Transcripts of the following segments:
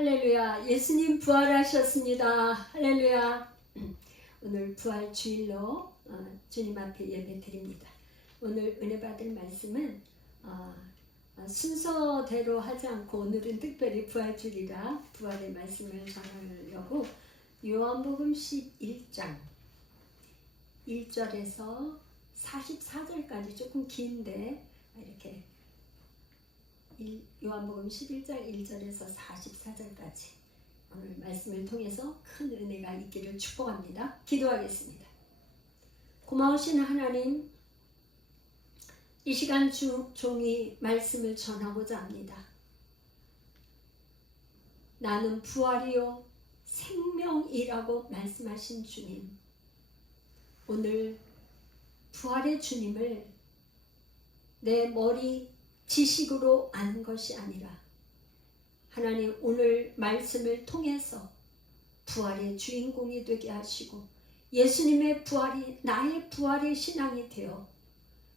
할렐루야. 예수님 부활하셨습니다. 할렐루야. 오늘 부활 주일로 주님 앞에 예배 드립니다. 오늘 은혜 받을 말씀은 순서대로 하지 않고 오늘은 특별히 부활 주일이라 부활의 말씀을 전하려고 요한복음 11장 1절에서 44절까지 조금 긴데 이렇게 요한복음 11장 1절에서 44절까지 오늘 말씀을 통해서 큰 은혜가 있기를 축복합니다. 기도하겠습니다. 고마우신 하나님, 이 시간 종이 말씀을 전하고자 합니다. 나는 부활이요 생명이라고 말씀하신 주님, 오늘 부활의 주님을 내 머리 지식으로 아는 것이 아니라 하나님 오늘 말씀을 통해서 부활의 주인공이 되게 하시고 예수님의 부활이 나의 부활의 신앙이 되어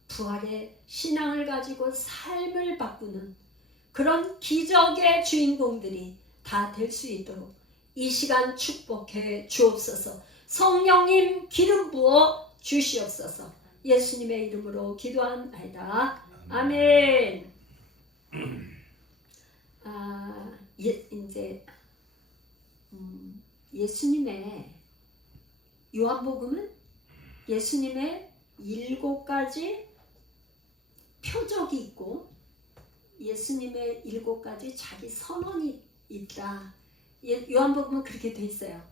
부활의 신앙을 가지고 삶을 바꾸는 그런 기적의 주인공들이 다 될 수 있도록 이 시간 축복해 주옵소서. 성령님 기름 부어 주시옵소서. 예수님의 이름으로 기도합니다. 아멘. 이제 예수님의 요한복음은 예수님의 7가지 표적이 있고 예수님의 7가지 자기 선언이 있다. 요한복음은 그렇게 돼 있어요.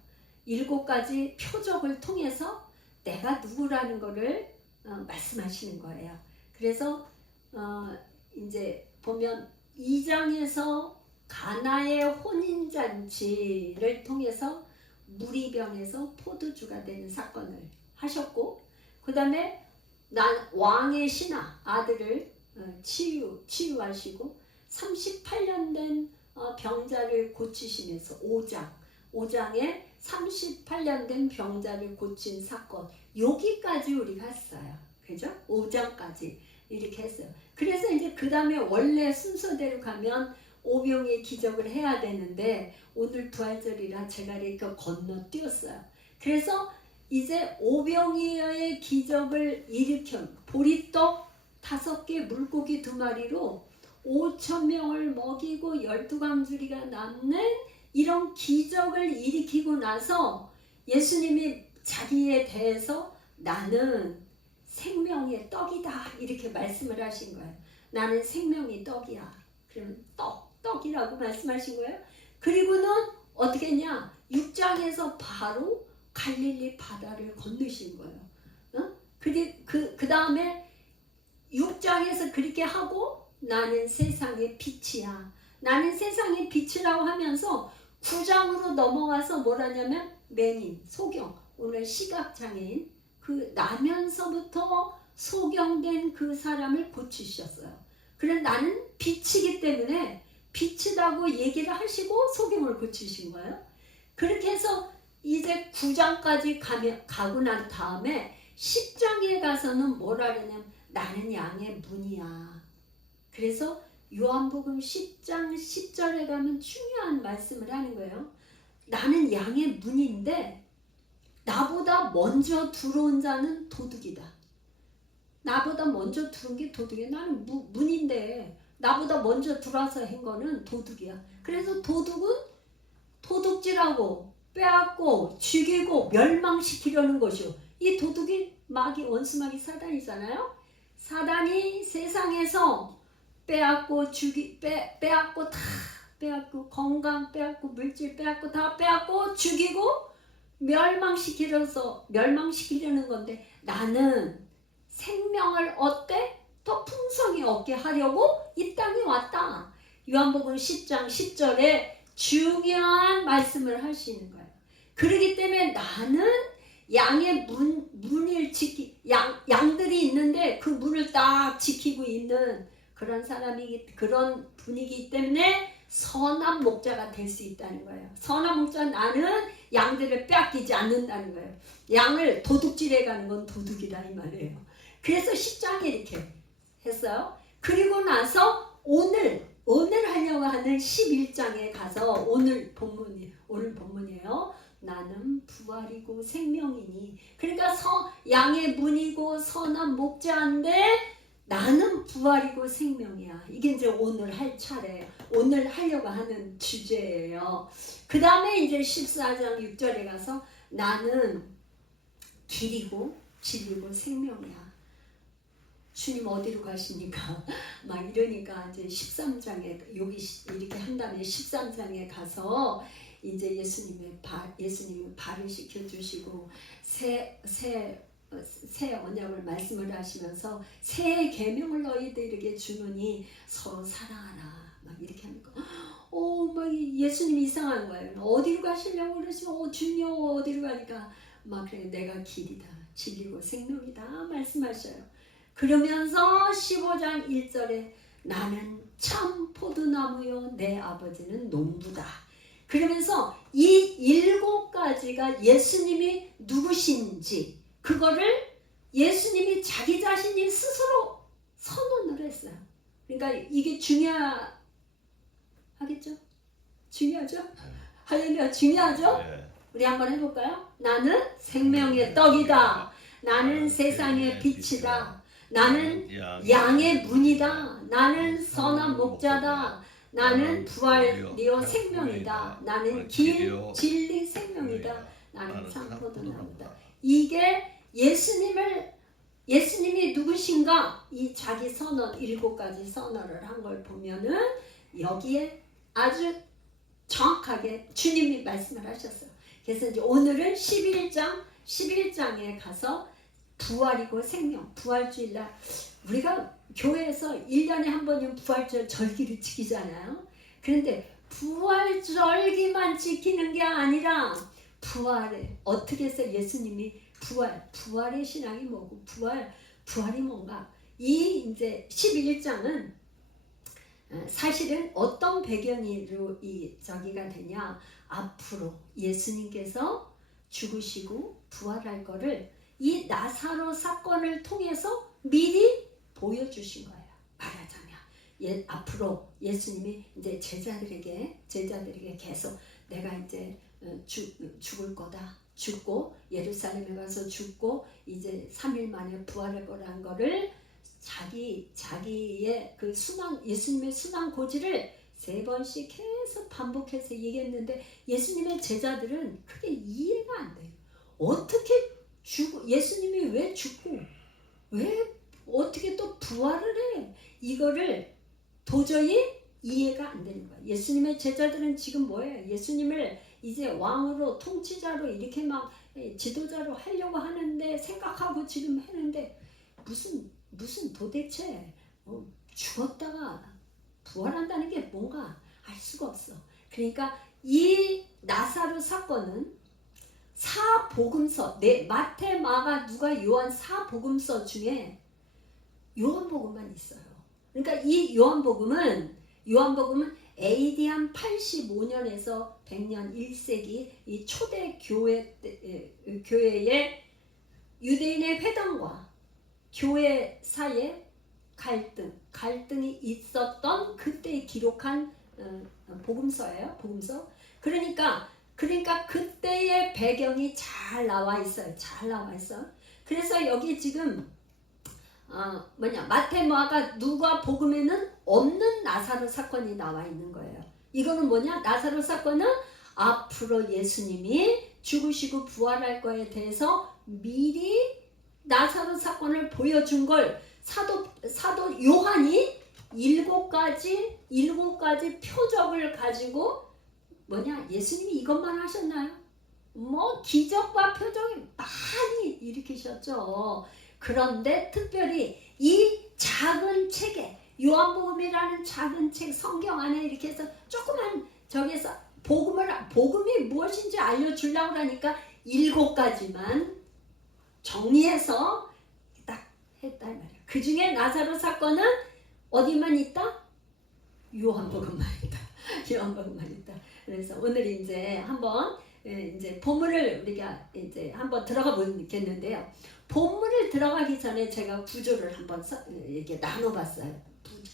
7가지 표적을 통해서 내가 누구라는 것을 말씀하시는 거예요. 그래서 이제 보면 2장에서 가나의 혼인잔치를 통해서 무리병에서 포도주가 되는 사건을 하셨고, 그 다음에 왕의 신하 아들을 치유하시고 38년 된 병자를 고치시면서 5장에 38년 된 병자를 고친 사건, 여기까지 우리가 했어요. 그죠? 5장까지 이렇게 했어요. 그래서 이제 그 다음에 원래 순서대로 가면 오병이의 기적을 해야 되는데 오늘 부활절이라 제가 이렇게 건너뛰었어요. 그래서 이제 오병이의 기적을 일으킨 보리떡 5개 물고기 2마리로 5,000명을 먹이고 12광주리가 남는 이런 기적을 일으키고 나서 예수님이 자기에 대해서 나는 생명의 떡이다 이렇게 말씀을 하신 거예요. 나는 생명의 떡이야. 그러면 떡이라고 말씀하신 거예요. 그리고는 어떻게 했냐? 6장에서 바로 갈릴리 바다를 건너신 거예요. 그 다음에 6장에서 그렇게 하고 나는 세상의 빛이야. 나는 세상의 빛이라고 하면서 9장으로 넘어가서 뭐라냐면 맹인, 소경, 오늘 시각장애인 그 나면서부터 소경된 그 사람을 고치셨어요. 그래 나는 빛이기 때문에 빛이라고 얘기를 하시고 소경을 고치신 거예요. 그렇게 해서 이제 9장까지 가고 난 다음에 10장에 가서는 뭐라 그러냐면 나는 양의 문이야. 그래서 요한복음 10장 10절에 가면 중요한 말씀을 하는 거예요. 나는 양의 문인데 나보다 먼저 들어온 자는 도둑이다. 나보다 먼저 들어온 게 도둑이야. 나는 문인데 나보다 먼저 들어와서 한 거는 도둑이야. 그래서 도둑은 도둑질하고 빼앗고 죽이고 멸망시키려는 것이요. 이 도둑이 원수마귀 사단이잖아요. 사단이 세상에서 빼앗고 빼앗고 다 빼앗고 건강 빼앗고 물질 빼앗고 다 빼앗고 죽이고 멸망시키려는 건데 나는 생명을 얻되 더 풍성히 얻게 하려고 이 땅에 왔다. 요한복음 10장 10절에 중요한 말씀을 하시는 거예요. 그렇기 때문에 나는 양의 문을 양들이 있는데 그 문을 딱 지키고 있는 그런 그런 분이기 때문에 선한 목자가 될 수 있다는 거예요. 선한 목자 나는 양들을 빼앗기지 않는다는 거예요. 양을 도둑질해 가는 건 도둑이다 이 말이에요. 그래서 10장에 이렇게 했어요. 그리고 나서 오늘 오늘 하려고 하는 11장에 가서 오늘 본문이에요. 나는 부활이고 생명이니. 그러니까 양의 문이고 선한 목자인데 나는 부활이고 생명이야. 이게 이제 오늘 할 차례예요. 오늘 하려고 하는 주제예요. 그 다음에 이제 14장 6절에 가서 나는 길이고 진리고 생명이야. 주님 어디로 가십니까? 막 이러니까 이제 13장에 여기 이렇게 한 다음에 13장에 가서 이제 예수님이 발을 씻겨주시고 새 언약을 말씀을 하시면서 새 계명을 너희들에게 주노니 서로 사랑하라 막 이렇게 하니까 막 예수님이 이상한 거예요. 어디로 가시려고 그러시면 주님 어디로 가니까 막 그래 내가 길이다 진리고 생명이다 말씀하셔요. 그러면서 15장 1절에 나는 참 포도나무요 내 아버지는 농부다. 그러면서 이 7가지가 예수님이 누구신지 그거를 예수님이 자기 자신이 스스로 선언을 했어요. 그러니까 이게 중요하겠죠? 중요하죠? 할렐루야 중요하죠? 우리 한번 해볼까요? 나는 생명의 떡이다. 나는 세상의 빛이다. 나는 양의 문이다. 나는 선한 목자다. 나는 부활이요 생명이다. 나는 길, 진리, 생명이다. 나는 참 포도나무다. 이게 예수님이 누구신가? 이 자기 선언 7가지 선언을 한 걸 보면은 여기에 아주 정확하게 주님이 말씀을 하셨어요. 그래서 이제 오늘은 11장에 가서 부활이고 생명, 부활주일날 우리가 교회에서 1년에 한 번이면 부활절 절기를 지키잖아요. 그런데 부활절기만 지키는 게 아니라 부활에 어떻게 해서 예수님이 부활의 신앙이 뭐고 부활이 뭔가 이 이제 11장은 사실은 어떤 배경으로 저기가 되냐 앞으로 예수님께서 죽으시고 부활할 거를 이 나사로 사건을 통해서 미리 보여주신 거예요. 말하자면 앞으로 예수님이 이제 제자들에게 계속 내가 이제 죽을 거다. 죽고 예루살렘에 가서 죽고 이제 3일 만에 부활할 거라는 거를 자기의 그 예수님의 순환 고지를 3번씩 계속 반복해서 얘기했는데 예수님의 제자들은 그게 이해가 안 돼요. 어떻게 예수님이 왜 죽고 왜 어떻게 또 부활을 해? 이거를 도저히 이해가 안 되는 거야. 예수님의 제자들은 지금 뭐예요? 예수님을 이제 왕으로 통치자로 이렇게 막 지도자로 하려고 하는데 생각하고 지금 했는데 무슨 도대체 죽었다가 부활한다는 게 뭔가 알 수가 없어. 그러니까 이 나사로 사건은 사복음서 마태, 마가, 누가, 요한 사복음서 중에 요한복음만 있어요. 그러니까 이 요한복음은 AD 한 85년에서 100년 1세기 이 초대 교회의 유대인의 회당과 교회 사이에 갈등이 있었던 그때 기록한 복음서예요. 복음서. 그러니까 그때의 배경이 잘 나와 있어요. 그래서 여기 지금 마태, 마가, 누가 복음에는 없는 나사로 사건이 나와 있는 거예요. 이거는 뭐냐? 나사로 사건은 앞으로 예수님이 죽으시고 부활할 거에 대해서 미리 나사로 사건을 보여준 걸 사도 요한이 7가지 표적을 가지고 예수님이 이것만 하셨나요? 기적과 표적이 많이 일으키셨죠. 그런데 특별히 이 작은 책에 요한복음이라는 작은 책 성경 안에 이렇게 해서 조그만 저기에서 복음이 무엇인지 알려주려고 하니까 7가지만 정리해서 딱 했다 말이야. 그 중에 나사로 사건은 어디만 있다? 요한복음만 있다. 그래서 오늘 이제 한번 이제 본문을 우리가 이제 한번 들어가 보겠는데요. 본문을 들어가기 전에 제가 구조를 한번 이렇게 나눠봤어요.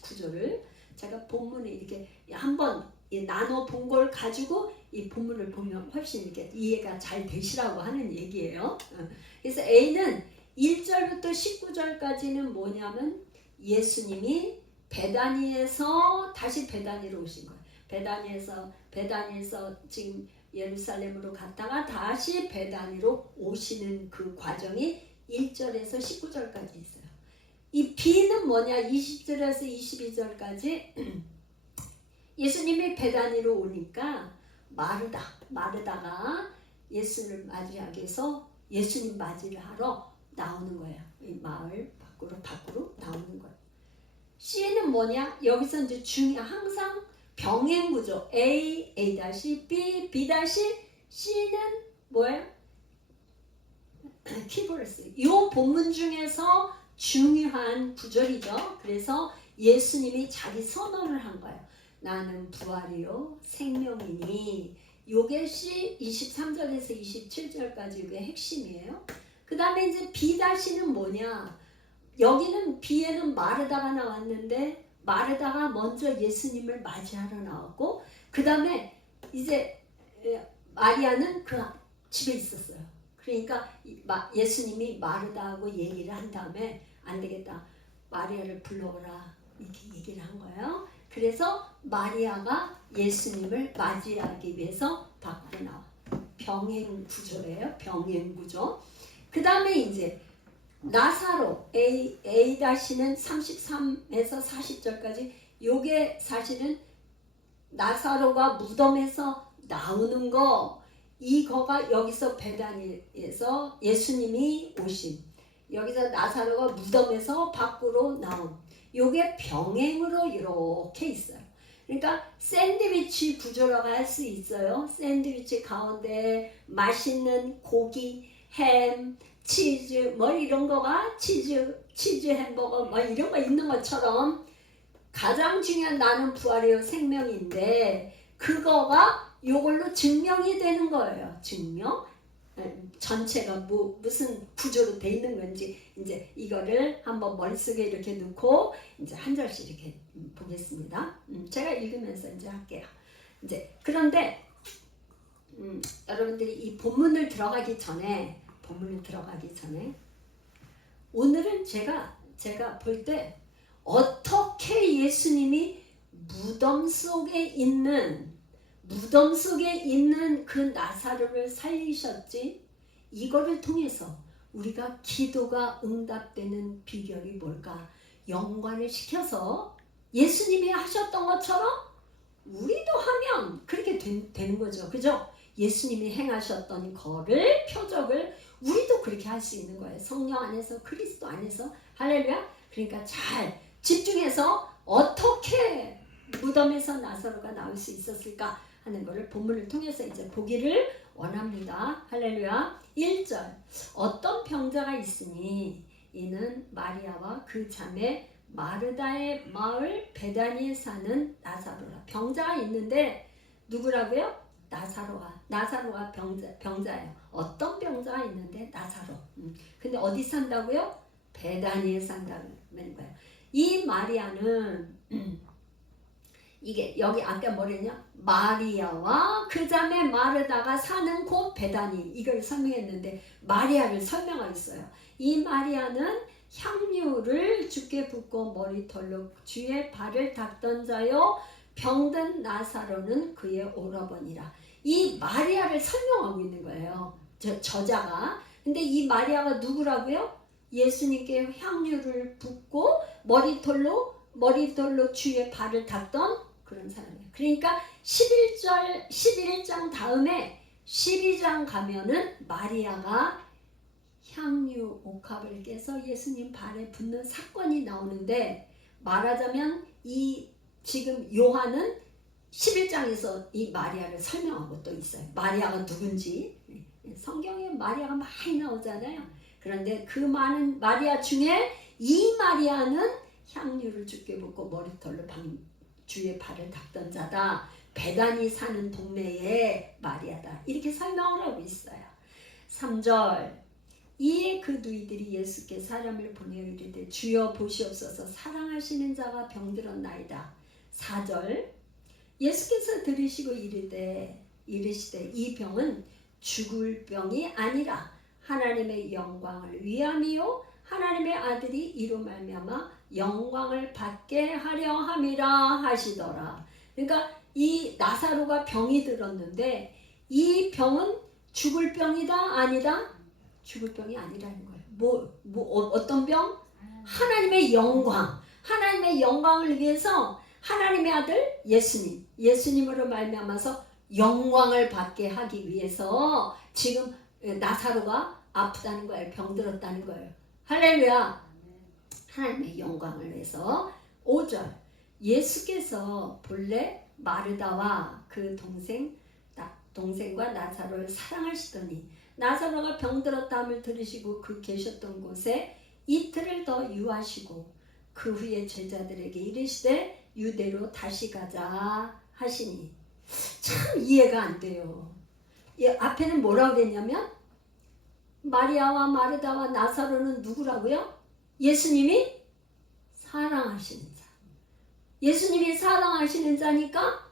구조를. 제가 본문을 이렇게 한번 나눠 본 걸 가지고 이 본문을 보면 훨씬 이렇게 이해가 잘 되시라고 하는 얘기예요. 그래서 A는 1절부터 19절까지는 뭐냐면 예수님이 베다니에서 다시 베다니로 오신 거예요. 베다니에서 지금 예루살렘으로 갔다가 다시 베다니로 오시는 그 과정이 1절에서 19절까지 있어요. 이 B는 뭐냐? 20절에서 22절까지 예수님이 베다니로 오니까 마르다가 예수를 맞이하기 위해서 예수님 맞이를 하러 나오는 거예요. 이 마을 밖으로 나오는 거예요. C는 뭐냐? 여기서 이제 항상 병행 구조 A, A-B, B-C는 뭐예요? 키브레스. 이 본문 중에서 중요한 구절이죠. 그래서 예수님이 자기 선언을 한 거예요. 나는 부활이요 생명이니. 요게 23절에서 27절까지 이게 핵심이에요. 그 다음에 이제 B-는 뭐냐? 여기는 B에는 마르다가 나왔는데 마르다가 먼저 예수님을 맞이하러 나왔고 그 다음에 이제 마리아는 그 집에 있었어요. 그러니까 예수님이 마르다하고 얘기를 한 다음에 안 되겠다. 마리아를 불러오라. 이렇게 얘기를 한 거예요. 그래서 마리아가 예수님을 맞이하기 위해서 밖으로 나와. 병행 구조예요. 병행 구조. 그 다음에 이제 나사로 A-는 33에서 40절까지 요게 사실은 나사로가 무덤에서 나오는 거 이거가 여기서 베다니에서 예수님이 오신 여기서 나사로가 무덤에서 밖으로 나온 요게 병행으로 이렇게 있어요. 그러니까 샌드위치 구조라고 할 수 있어요. 샌드위치 가운데 맛있는 고기, 햄, 치즈 뭐 이런 거가 치즈 햄버거 뭐 이런 거 있는 것처럼 가장 중요한 나는 부활이요 생명인데 그거가 요걸로 증명이 되는 거예요. 증명. 전체가 무슨 구조로 돼 있는 건지 이제 이거를 한번 머릿속에 이렇게 넣고 이제 한 절씩 이렇게 보겠습니다. 제가 읽으면서 이제 할게요. 이제 그런데 여러분들이 이 본문을 들어가기 전에 오늘은 제가 볼 때 어떻게 예수님이 무덤 속에 있는 그 나사로를 살리셨지? 이거를 통해서 우리가 기도가 응답되는 비결이 뭘까? 연관을 시켜서 예수님이 하셨던 것처럼 우리도 하면 그렇게 되는 거죠. 그죠? 예수님이 행하셨던 거를 표적을 우리도 그렇게 할 수 있는 거예요. 성령 안에서 그리스도 안에서 할렐루야. 그러니까 잘 집중해서 어떻게 무덤에서 나사로가 나올 수 있었을까 하는 것을 본문을 통해서 이제 보기를 원합니다. 할렐루야. 1절 어떤 병자가 있으니 이는 마리아와 그 자매 마르다의 마을 베다니에 사는 나사로라. 병자가 있는데 누구라고요? 나사로가 병자예요. 어떤 병자가 있는데 나사로. 근데 어디 산다고요? 베다니에 산다는 거예요. 이 마리아는 이게 여기 아까 뭐랬냐? 마리아와 그 자매 마르다가 사는 곳 베다니 이걸 설명했는데 마리아를 설명했어요. 이 마리아는 향유를 주께 붓고 머리털로 주의 발을 닦던 자요 병든 나사로는 그의 오라버니라. 이 마리아를 설명하고 있는 거예요. 저자가. 근데 이 마리아가 누구라고요? 예수님께 향유를 붓고 머리털로 주의 발을 닦던 그런 사람이에요. 그러니까 11장 다음에 12장 가면은 마리아가 향유 옥합을 깨서 예수님 발에 붓는 사건이 나오는데 말하자면 이 지금 요한은 11장에서 이 마리아를 설명하고 또 있어요. 마리아가 누군지. 성경에 마리아가 많이 나오잖아요. 그런데 그 많은 마리아 중에 이 마리아는 향유를 주께 붓고 머리털로 주의 발을 닦던 자다. 베다니 사는 동네의 마리아다. 이렇게 설명을 하고 있어요. 3절 이에 그 누이들이 예수께 사람을 보내어 이르되 주여 보시옵소서 사랑하시는 자가 병들었나이다. 4절 예수께서 들으시고 이르시되 이 병은 죽을 병이 아니라 하나님의 영광을 위함이요 하나님의 아들이 이로 말미암아 영광을 받게 하려 함이라 하시더라. 그러니까 이 나사로가 병이 들었는데 이 병은 죽을 병이다 아니다? 죽을 병이 아니라는 거예요. 어떤 병? 하나님의 영광. 하나님의 영광을 위해서 하나님의 아들 예수님으로 말미암아서 영광을 받게 하기 위해서 지금 나사로가 아프다는 거예요. 병들었다는 거예요. 할렐루야. 하나님의 영광을 위해서. 5절 예수께서 본래 마르다와 그 동생과 나사로를 사랑하시더니 나사로가 병들었다함을 들으시고 그 계셨던 곳에 이틀을 더 유하시고 그 후에 제자들에게 이르시되 유대로 다시 가자 하시니 참 이해가 안 돼요. 앞에는 뭐라고 그랬냐면 마리아와 마르다와 나사로는 누구라고요? 예수님이 사랑하시는 자. 예수님이 사랑하시는 자니까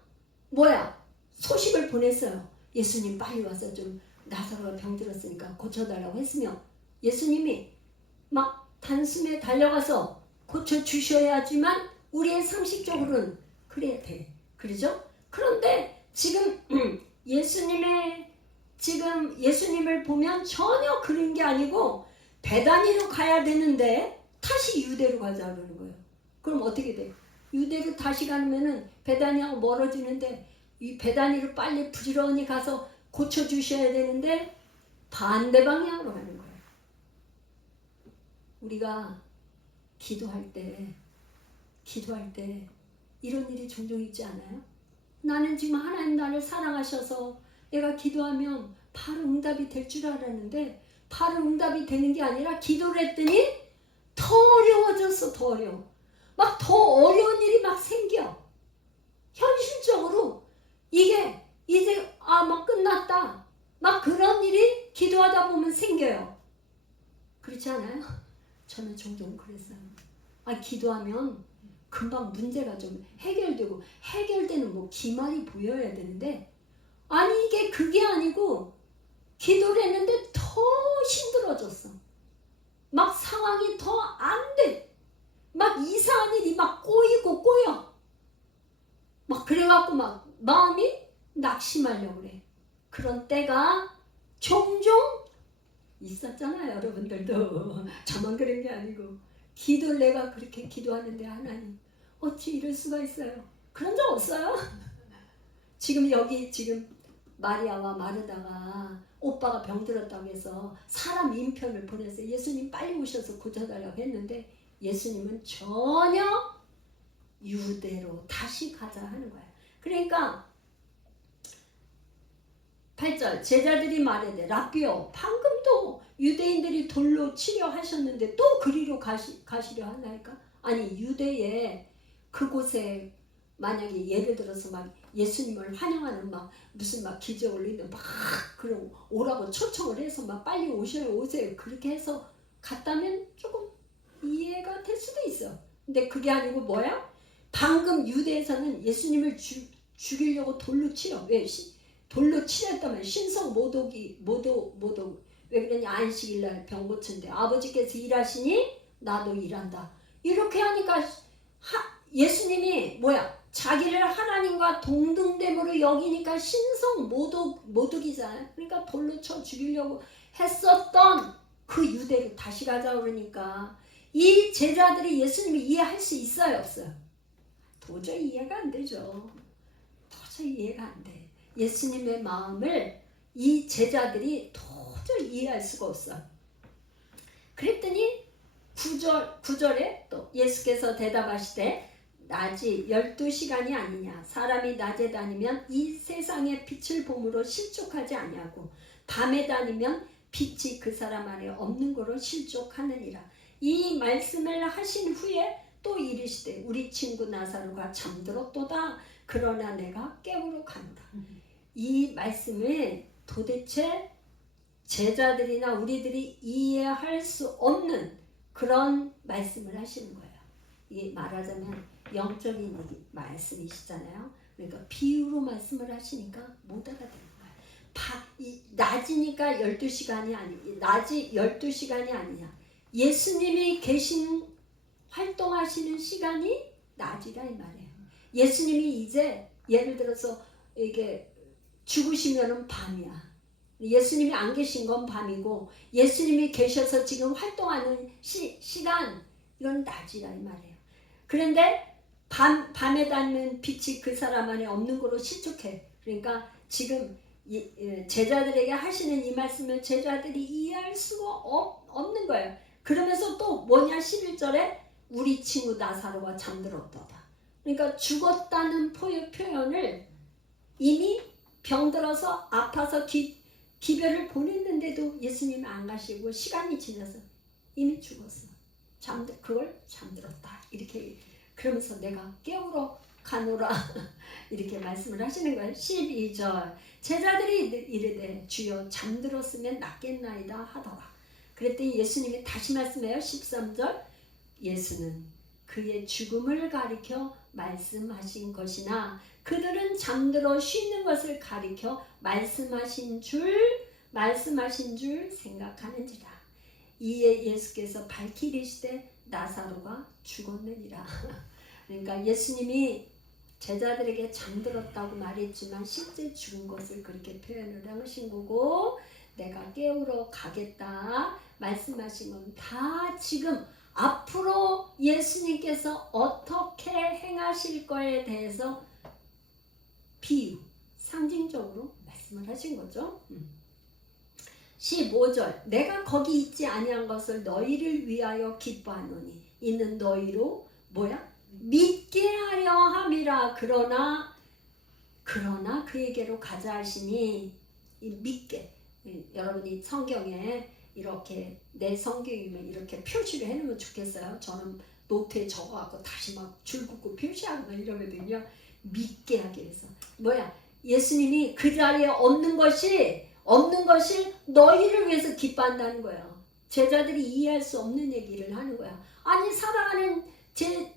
뭐야? 소식을 보냈어요. 예수님 빨리 와서 좀 나사로가 병들었으니까 고쳐달라고 했으며 예수님이 막 단숨에 달려가서 고쳐주셔야지만 우리의 상식적으로는 그래야 돼. 그러죠? 그런데 지금 예수님을 보면 전혀 그런 게 아니고 베다니로 가야 되는데 다시 유대로 가자 그러는 거예요. 그럼 어떻게 돼? 유대로 다시 가면은 베다니하고 멀어지는데 이 베다니로 빨리 부지런히 가서 고쳐주셔야 되는데 반대 방향으로 가는 거예요. 우리가 기도할 때 이런 일이 종종 있지 않아요? 나는 지금 하나님 나를 사랑하셔서 내가 기도하면 바로 응답이 될 줄 알았는데 바로 응답이 되는 게 아니라 기도를 했더니 더 어려워졌어. 더 어려워. 막 더 어려운 일이 막 생겨. 현실적으로 이게 이제 막 끝났다. 막 그런 일이 기도하다 보면 생겨요. 그렇지 않아요? 저는 종종 그랬어요. 기도하면 금방 문제가 좀 해결되고 해결되는 뭐 기말이 보여야 되는데 아니 이게 그게 아니고 기도를 했는데 더 힘들어졌어. 막 상황이 더 안 돼. 막 이상한 일이 막 꼬여. 막 그래갖고 막 마음이 낙심하려고 그래. 그런 때가 종종 있었잖아요. 여러분들도. 저만 그런 게 아니고 기도를 내가 그렇게 기도하는데 하나님 어찌 이럴 수가 있어요. 그런 적 없어요? 지금 마리아와 마르다가 오빠가 병들었다고 해서 사람 인편을 보내서 예수님 빨리 오셔서 고쳐달라고 했는데 예수님은 전혀 유대로 다시 가자 하는 거예요. 그러니까 8절 제자들이 말하되 라비요 방금 또 유대인들이 돌로 치려 하셨는데 또 그리로 가시려 하나이까? 아니 유대에 그곳에 만약에 예를 들어서 막 예수님을 환영하는 막 무슨 막 기적 올리는 막 그런 오라고 초청을 해서 막 빨리 오세요 그렇게 해서 갔다면 조금 이해가 될 수도 있어. 근데 그게 아니고 뭐야? 방금 유대에서는 예수님을 죽이려고 돌로 치려. 왜? 돌로 치렸다면 신성 모독 왜 그러냐? 안식일날 병 고친데 아버지께서 일하시니 나도 일한다. 이렇게 하니까 예수님이 뭐야? 자기를 하나님과 동등됨으로 여기니까 신성 모독이잖아요. 그러니까 돌로 쳐 죽이려고 했었던 그 유대로 다시 가자 그러니까 이 제자들이 예수님을 이해할 수 있어요, 없어요? 도저히 이해가 안 되죠. 도저히 이해가 안 돼. 예수님의 마음을 이 제자들이 도저히 이해할 수가 없어요. 그랬더니 9절에 또 예수께서 대답하시되 낮이 12시간이 아니냐. 사람이 낮에 다니면 이 세상의 빛을 봄으로 실족하지 아니하고 밤에 다니면 빛이 그 사람 안에 없는 거로 실족하느니라. 이 말씀을 하신 후에 또 이르시되 우리 친구 나사로가 잠들었도다. 그러나 내가 깨우러 간다. 이 말씀을 도대체 제자들이나 우리들이 이해할 수 없는 그런 말씀을 하시는 거예요. 이게 말하자면 영적인 말씀이시잖아요. 그러니까 비유로 말씀을 하시니까 못 알아듣는 거예요. 낮이니까 12시간이 아니, 낮이 12시간이 아니냐. 예수님이 활동하시는 시간이 낮이라 이 말이에요. 예수님이 이제 예를 들어서 이게 죽으시면은 밤이야. 예수님이 안 계신 건 밤이고, 예수님이 계셔서 지금 활동하는 시간, 이건 낮이라 이 말이에요. 그런데 밤에 닿는 빛이 그 사람 안에 없는 거로 실족해. 그러니까 지금 제자들에게 하시는 이 말씀을 제자들이 이해할 수가 없는 거예요. 그러면서 또 뭐냐, 11절에 우리 친구 나사로가 잠들었도다. 그러니까 죽었다는 표현을 이미 병들어서 아파서 기별을 보냈는데도 예수님이 안 가시고 시간이 지나서 이미 죽었어. 그걸 잠들었다. 이렇게 그러면서 내가 깨우러 가노라 이렇게 말씀을 하시는 거예요. 12절 제자들이 이르되 주여 잠들었으면 낫겠나이다 하더라. 그랬더니 예수님이 다시 말씀해요. 13절 예수는 그의 죽음을 가리켜 말씀하신 것이나 그들은 잠들어 쉬는 것을 가리켜 말씀하신 줄 생각하는지라. 이에 예수께서 밝히 이르시되 나사로가 죽었느니라. 그러니까 예수님이 제자들에게 잠들었다고 말했지만 실제 죽은 것을 그렇게 표현을 하신 거고, 내가 깨우러 가겠다 말씀하신 건 다 지금 앞으로 예수님께서 어떻게 행하실 거에 대해서 비유, 상징적으로 말씀을 하신 거죠. 15절 내가 거기 있지 아니한 것을 너희를 위하여 기뻐하노니 이는 너희로 믿게 하려 함이라. 그러나 그에게로 가자 하시니 믿게, 여러분이 성경에 이렇게 내 성경이면 이렇게 표시를 해놓으면 좋겠어요. 저는 노트에 적어갖고 다시 막 줄긋고 표시하고 이러거든요. 믿게 하기 위해서. 예수님이 그 자리에 없는 것이 너희를 위해서 기뻐한다는 거예요. 제자들이 이해할 수 없는 얘기를 하는 거야. 아니 사랑하는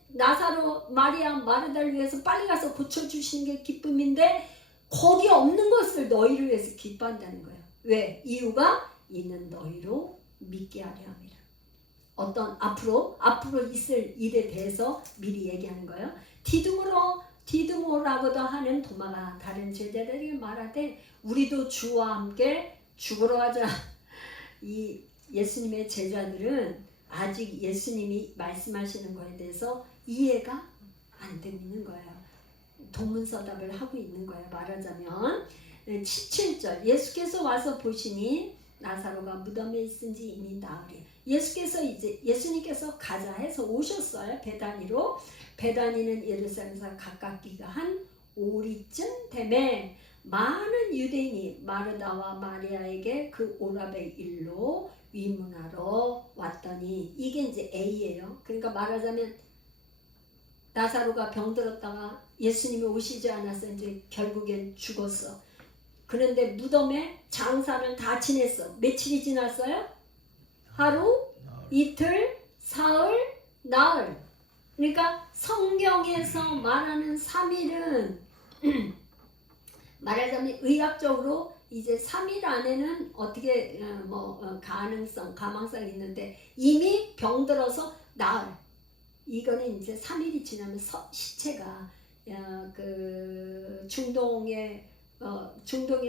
나사로, 마리아, 마르다를 위해서 빨리 가서 고쳐주시는 게 기쁨인데 거기 없는 것을 너희를 위해서 기뻐한다는 거예요. 왜? 이유가 이는 너희로 믿게 하려 함이라. 어떤 앞으로 있을 일에 대해서 미리 얘기하는 거예요. 디두모라고도 하는 도마가 다른 제자들에게 말하되 우리도 주와 함께 죽으러 가자. 이 예수님의 제자들은 아직 예수님이 말씀하시는 거에 대해서 이해가 안 되고 있는 거예요. 동문서답을 하고 있는 거예요. 말하자면 17절 예수께서 와서 보시니 나사로가 무덤에 있은지 이미 나으리. 예수님께서 가자 해서 오셨어요. 베다니로. 베다니는 예루살렘에서 가깝기가 한 오리쯤 되매 많은 유대인이 마르다와 마리아에게 그 오랍의 일로 위문하러 왔더니, 이게 이제 A예요. 그러니까 말하자면 나사로가 병들었다가 예수님이 오시지 않아서 이제 결국엔 죽었어. 그런데 무덤에 장사를 다 지냈어. 며칠이 지났어요? 하루, 이틀, 사흘, 나흘. 그러니까 성경에서 말하는 3일은 말하자면 의학적으로 이제 3일 안에는 어떻게 가망성이 있는데 이미 병들어서 나흘. 이거는 이제 3일이 지나면 시체가 그 중동의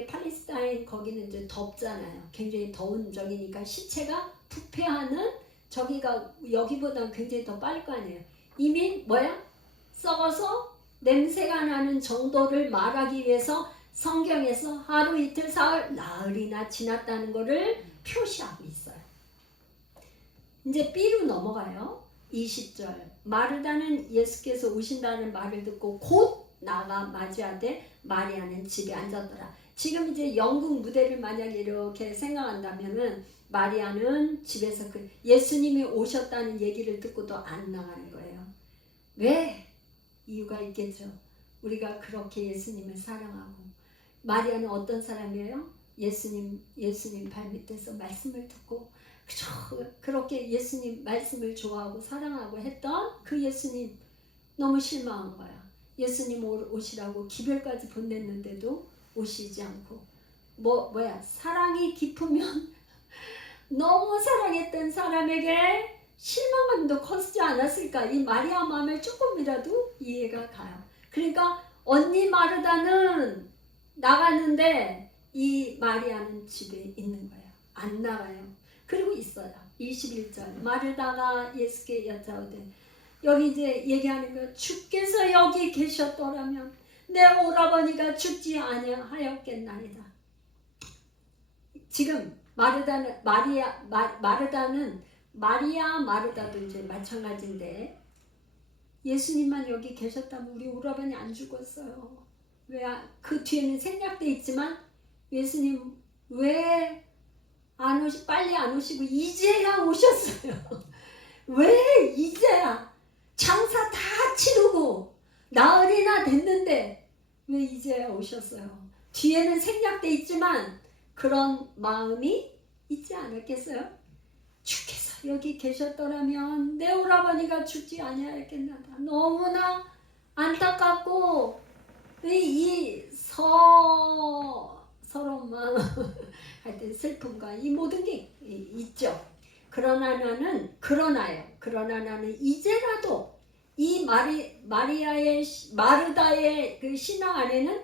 팔레스타인 거기는 이제 덥잖아요. 굉장히 더운 적이니까 시체가 부패하는 저기가 여기보다 굉장히 더 빠를 거 아니에요. 이미 썩어서 냄새가 나는 정도를 말하기 위해서 성경에서 하루, 이틀, 사흘, 나흘이나 지났다는 것을 표시하고 있어요. 이제 B로 넘어가요. 20절 마르다는 예수께서 오신다는 말을 듣고 곧 나가 맞이하되 마리아는 집에 앉았더라. 지금 이제 영국 무대를 만약에 이렇게 생각한다면은 마리아는 집에서 예수님이 오셨다는 얘기를 듣고도 안 나가는 거예요. 왜? 이유가 있겠죠. 우리가 그렇게 예수님을 사랑하고. 마리아는 어떤 사람이에요? 예수님 발밑에서 말씀을 듣고 그렇게 예수님 말씀을 좋아하고 사랑하고 했던 그 예수님, 너무 실망한 거야. 예수님 오시라고 기별까지 보냈는데도 오시지 않고 뭐야 사랑이 깊으면 너무 사랑했던 사람에게 실망감도 커지지 않았을까? 이 마리아 마음을 조금이라도 이해가 가요. 그러니까 언니 마르다는 나갔는데 이 마리아는 집에 있는 거예요. 안 나가요. 그리고 있어요. 21절 마르다가 예수께 여짜오되 여기 이제 얘기하는 거 주께서 여기 계셨더라면 내 오라버니가 죽지 아니하였겠나이다. 지금 마르다는 마리아 마르다도 이제 마찬가지인데 예수님만 여기 계셨다면 우리 오라버니 안 죽었어요. 왜 그 뒤에는 생략돼 있지만 예수님 왜 안 빨리 안 오시고 이제야 오셨어요. 왜 이제야 장사 다 치르고 나흘이나 됐는데 왜 이제야 오셨어요. 뒤에는 생략돼 있지만 그런 마음이 있지 않았겠어요? 주께서 여기 계셨더라면 내 오라버니가 죽지 아니하였겠나다. 너무나 안타깝고 이 서러운 마음 하여튼 슬픔과 이 모든 게 있죠. 그러나 나는 이제라도 이 마르다의 그 신앙 안에는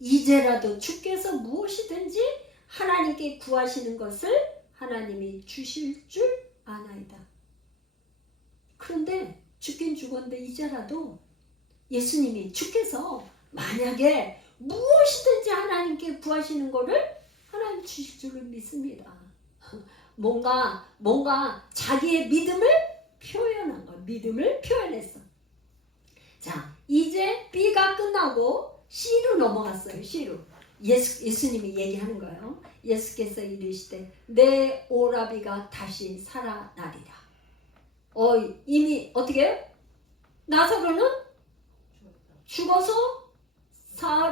이제라도 주께서 무엇이든지 하나님께 구하시는 것을 하나님이 주실 줄 아나이다. 그런데 죽긴 죽었는데 이제라도 예수님이 주께서 만약에 무엇이든지 하나님께 구하시는 것을 하나님 주실 줄을 믿습니다. 뭔가 자기의 믿음을 표현한 거, 믿음을 표현했어. 자, 이제 B가 끝나고 C로 넘어갔어요. C로. 예수님이 얘기하는 거예요. 예수께서 이르시되 내 오라비가 다시 살아나리라. 이미 어떻게 해요? 나사로는 죽어서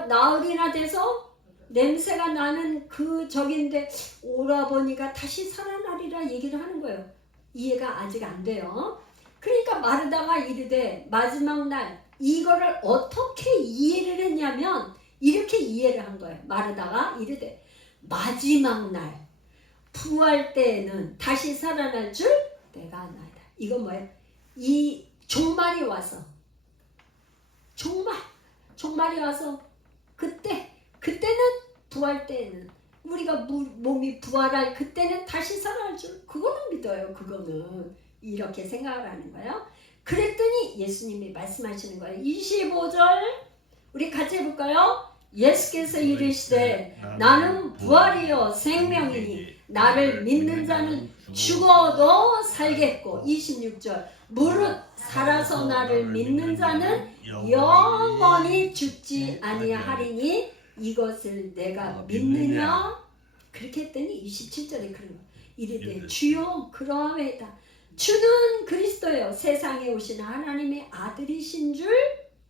나흘이나 돼서 냄새가 나는 그 적인데 오라버니가 다시 살아나리라 얘기를 하는 거예요. 이해가 아직 안 돼요. 그러니까 마르다가 이르되 마지막 날 이거를 어떻게 이해를 했냐면 이렇게 이해를 한 거예요. 마르다가 이르되 마지막 날 부활 때에는 다시 살아날 줄 내가 아나이다. 이건 뭐예요? 이 종말이 와서 종말이 와서 그때는 부활 때에는 우리가 몸이 부활할 그때는 다시 살아날 줄 그거는 믿어요. 그거는 이렇게 생각을 하는 거예요. 그랬더니 예수님이 말씀하시는 거예요. 25절 우리 같이 해볼까요? 예수께서 이르시되 나는 부활이요 생명이니 나를 믿는 자는 죽어도 살겠고 26절 무릇 살아서 나를 믿는 자는 영원히 죽지 아니하리니 이것을 내가 믿느냐? 그렇게 했더니 27절에 그런 거 이르되 주여 그러하외다. 주는 그리스도요 세상에 오신 하나님의 아들이신 줄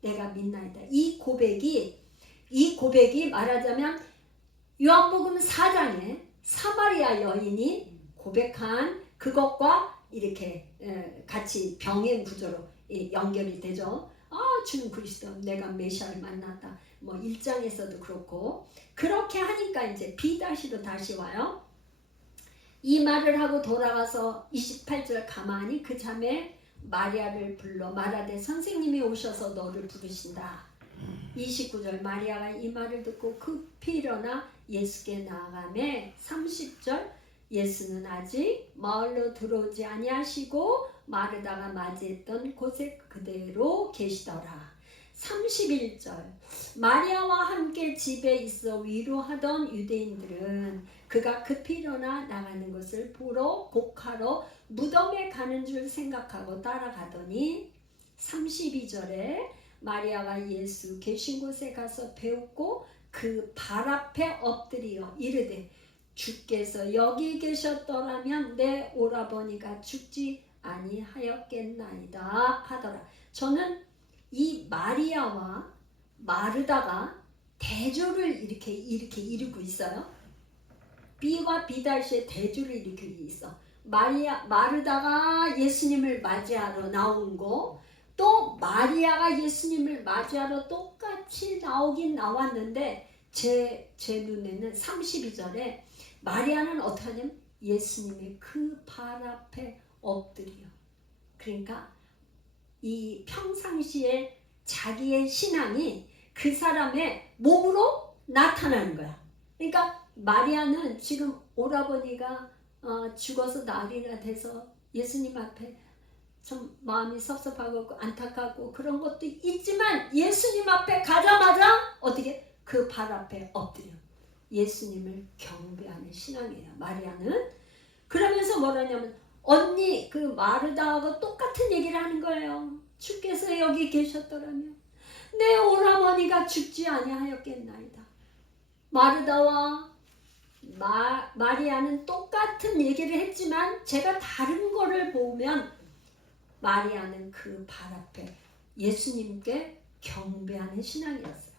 내가 믿나이다. 이 고백이 말하자면 요한복음 4장에 사마리아 여인이 고백한 그것과 이렇게 같이 병행 구조로 연결이 되죠. 주는 그리스도 내가 메시아를 만났다. 뭐 1장에서도 그렇고 그렇게 하니까 이제 B다시로 다시 와요. 이 말을 하고 돌아가서 28절 가만히 그 자매 마리아를 불러 말하되 선생님이 오셔서 너를 부르신다. 29절 마리아가 이 말을 듣고 급히 일어나 예수께 나아가매 30절 예수는 아직 마을로 들어오지 아니하시고 마르다가 맞이했던 곳에 그대로 계시더라. 31절 마리아와 함께 집에 있어 위로하던 유대인들은 그가 급히 일어나 나가는 것을 보러 곡하러 무덤에 가는 줄 생각하고 따라가더니 32절에 마리아가 예수 계신 곳에 가서 배웠고 그 발 앞에 엎드리어 이르되 주께서 여기 계셨더라면 내 오라버니가 죽지 아니하였겠나이다 하더라. 저는 이 마리아와 마르다가 대조를 이렇게 이루고 있어요. B와 B다시의 대조를 일으키고 있어. 마르다가 예수님을 맞이하러 나온 거, 또 마리아가 예수님을 맞이하러 똑같이 나오긴 나왔는데 제 눈에는 32절에 마리아는 어떻게 하냐면 예수님의 그 발 앞에 엎드려. 그러니까 이 평상시에 자기의 신앙이 그 사람의 몸으로 나타나는 거야. 그러니까 마리아는 지금 오라버니가 죽어서 난리가 돼서 예수님 앞에 좀 마음이 섭섭하고 안타깝고 그런 것도 있지만 예수님 앞에 가자마자 어떻게 그 발 앞에 엎드려 예수님을 경배하는 신앙이에요. 마리아는. 그러면서 뭐라냐면 언니 그 마르다하고 똑같은 얘기를 하는 거예요. 주께서 여기 계셨더라면 내 오라버니가 죽지 아니하였겠나이다. 마르다와 마리아는 똑같은 얘기를 했지만 제가 다른 거를 보면 마리아는 그 발 앞에 예수님께 경배하는 신앙이었어요.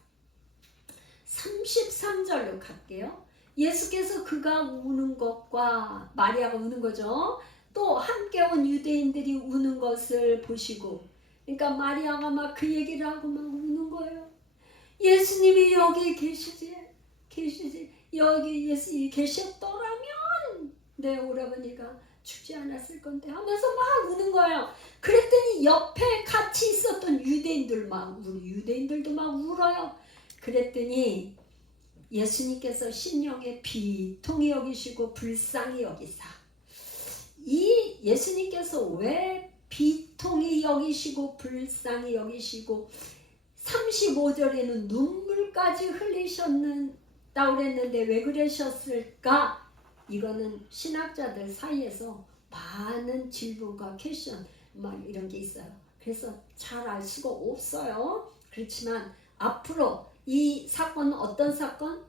33절로 갈게요. 예수께서 그가 우는 것과 마리아가 우는 거죠. 또 함께 온 유대인들이 우는 것을 보시고, 그러니까 마리아가 막 그 얘기를 하고 막 우는 거예요. 예수님이 여기 계시지 여기 예수님이 계셨더라면 내 오라버니가 죽지 않았을 건데 하면서 막 우는 거예요. 그랬더니 옆에 같이 있었던 유대인들도 막 울어요. 그랬더니 예수님께서 심령의 비통히 여기시고 불쌍히 여기사. 이 예수님께서 왜 비통히 여기시고 불쌍히 여기시고 35절에는 눈물까지 흘리셨다고 그랬는데 왜 그러셨을까? 이거는 신학자들 사이에서 많은 질문과 퀘션 막 이런 게 있어요. 그래서 잘 알 수가 없어요. 그렇지만 앞으로 이 사건은 어떤 사건?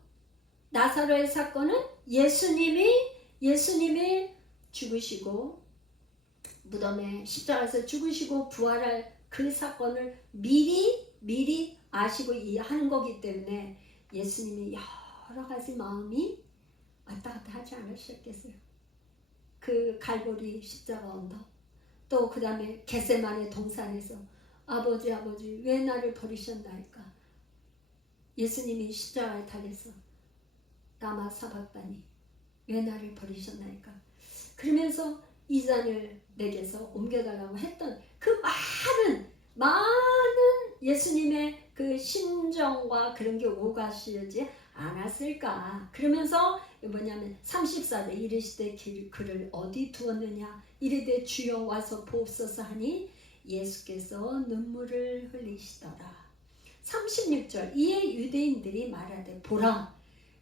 나사로의 사건은 예수님이 죽으시고 무덤에 십자가에서 죽으시고 부활할 그 사건을 미리 아시고 이해하는 거기 때문에 예수님이 여러 가지 마음이 왔다 갔다 하지 않으셨겠어요. 그 갈보리 십자가 언덕, 또 그 다음에 겟세마네 동산에서 아버지 왜 나를 버리셨나이까. 예수님이 십자가에 달려서 라마 사박다니 왜 나를 버리셨나이까. 그러면서 이 잔을 내게서 옮겨달라고 했던 그 많은 예수님의 그 심정과 그런 게 오가시지 않았을까. 그러면서 뭐냐면 34절 이르시되 그를 어디 두었느냐 이르되 주여 와서 보옵소서 하니 예수께서 눈물을 흘리시더라. 36절 이에 유대인들이 말하되 보라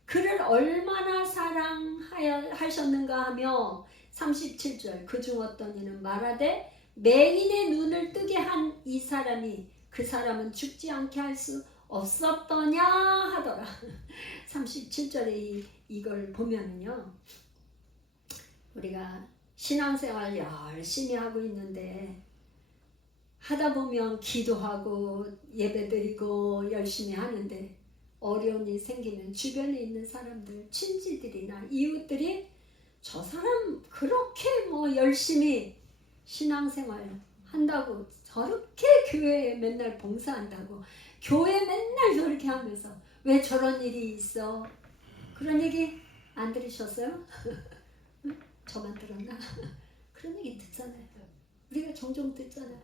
그를 얼마나 사랑하셨는가 하며 37절 그중 어떤 이는 말하되 맹인의 눈을 뜨게 한 이 사람이 그 사람은 죽지 않게 할 수 없었더냐 하더라. 37절에 이걸 보면은요 우리가 신앙생활 열심히 하고 있는데 하다 보면 기도하고 예배드리고 열심히 하는데 어려운 일 생기면 주변에 있는 사람들 친지들이나 이웃들이 저 사람 그렇게 뭐 열심히 신앙생활 한다고 저렇게 교회에 맨날 봉사한다고 교회 맨날 저렇게 하면서 왜 저런 일이 있어? 그런 얘기 안 들으셨어요? 저만 들었나? 그런 얘기 듣잖아요. 우리가 종종 듣잖아요.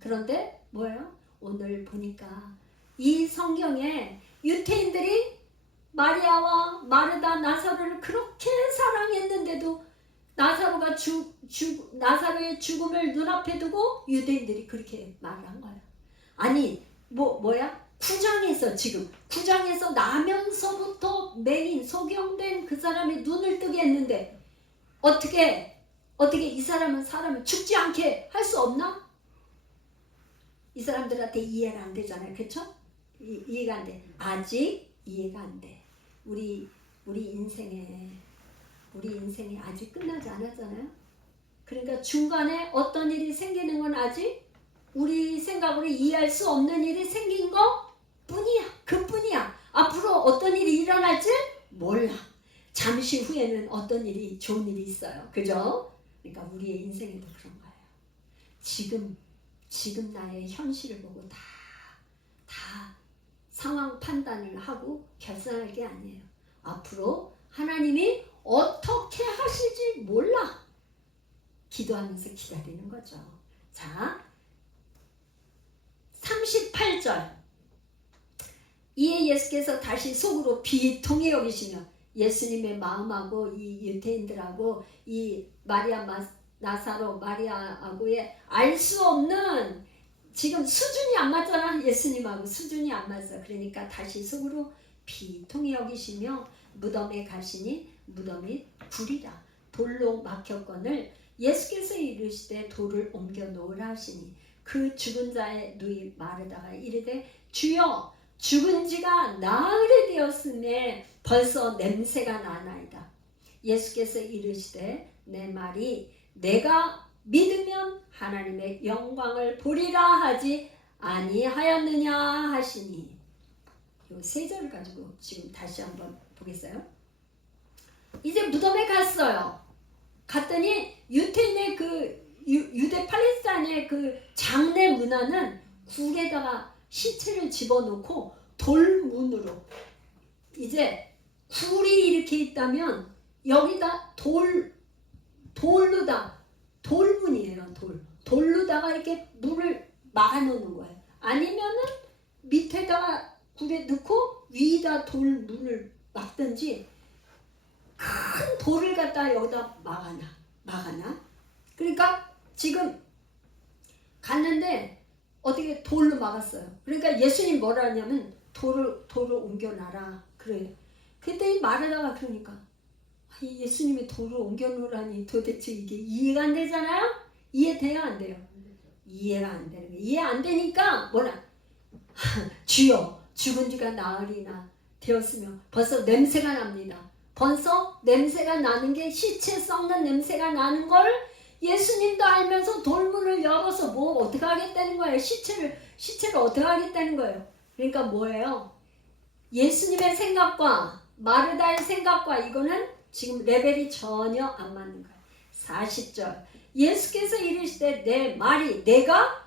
그런데 뭐예요? 오늘 보니까 이 성경에 유태인들이 마리아와 마르다 나사로를 그렇게 사랑했는데도 나사로의 죽음을 눈앞에 두고 유대인들이 그렇게 말을 한 거야. 아니 뭐야? 구장에서 나면서부터 맹인 소경된 그 사람의 눈을 뜨게 했는데 어떻게 이 사람을 죽지 않게 할 수 없나? 이 사람들한테 이해가 안 되잖아요. 그렇죠? 이해가 안 돼. 아직 이해가 안 돼. 우리 인생이 아직 끝나지 않았잖아요. 그러니까 중간에 어떤 일이 생기는 건 아직 우리 생각으로 이해할 수 없는 일이 생긴 거 뿐이야. 그뿐이야. 앞으로 어떤 일이 일어날지 몰라. 잠시 후에는 어떤 일이 좋은 일이 있어요. 그죠? 그러니까 우리의 인생에도 그런 거예요. 지금 지금 나의 현실을 보고 다 상황 판단을 하고 결산할 게 아니에요. 앞으로 하나님이 어떻게 하실지 몰라. 기도하면서 기다리는 거죠. 자, 38절. 이에 예수께서 다시 속으로 비통히 여기시며 예수님의 마음하고 이 유대인들하고 이 마리아 나사로 마리아하고의 알 수 없는 지금 수준이 안 맞잖아. 예수님하고 수준이 안 맞아. 그러니까 다시 속으로 비통히 여기시며 무덤에 가시니 무덤이 굴이라 돌로 막혔거늘 예수께서 이르시되 돌을 옮겨 놓으라 하시니 그 죽은 자의 누이 마르다가 이르되 주여 죽은 지가 나흘이 되었음에 벌써 냄새가 나나이다. 예수께서 이르시되 내 말이 내가 믿으면 하나님의 영광을 보리라 하지 아니하였느냐 하시니. 이 세 절을 가지고 지금 다시 한번 보겠어요. 이제 무덤에 갔어요. 갔더니 유태인의 그 유대 팔레스타인의 그 장례 문화는 굴에다가 시체를 집어넣고 돌문으로, 이제 굴이 이렇게 있다면 여기다 돌로다, 돌문이에요. 돌로다가 이렇게 물을 막아놓는 거예요. 아니면은 밑에다가 굴에 넣고 위에다 돌문을 막든지 큰 돌을 갖다 여기다 막아놔. 그러니까 지금 갔는데 어떻게 돌로 막았어요. 그러니까 예수님 뭐라 하냐면 돌을 옮겨놔라 그래요. 그때 이 마르다가 그러니까 예수님이 돌을 옮겨놓으라니 도대체 이게 이해가 안 되잖아요. 이해돼요 안 돼요? 이해가 안 되는 거예요. 이해 안 되니까 뭐라 주여 죽은 지가 나흘이나 되었으며 벌써 냄새가 납니다. 벌써 냄새가 나는 게 시체 썩는 냄새가 나는 걸 예수님도 알면서 돌문을 열어서 뭐 어떻게 하겠다는 거예요. 시체를 어떻게 하겠다는 거예요. 그러니까 뭐예요? 예수님의 생각과 마르다의 생각과 이거는 지금 레벨이 전혀 안 맞는 거예요. 40절 예수께서 이르시되 내 말이 내가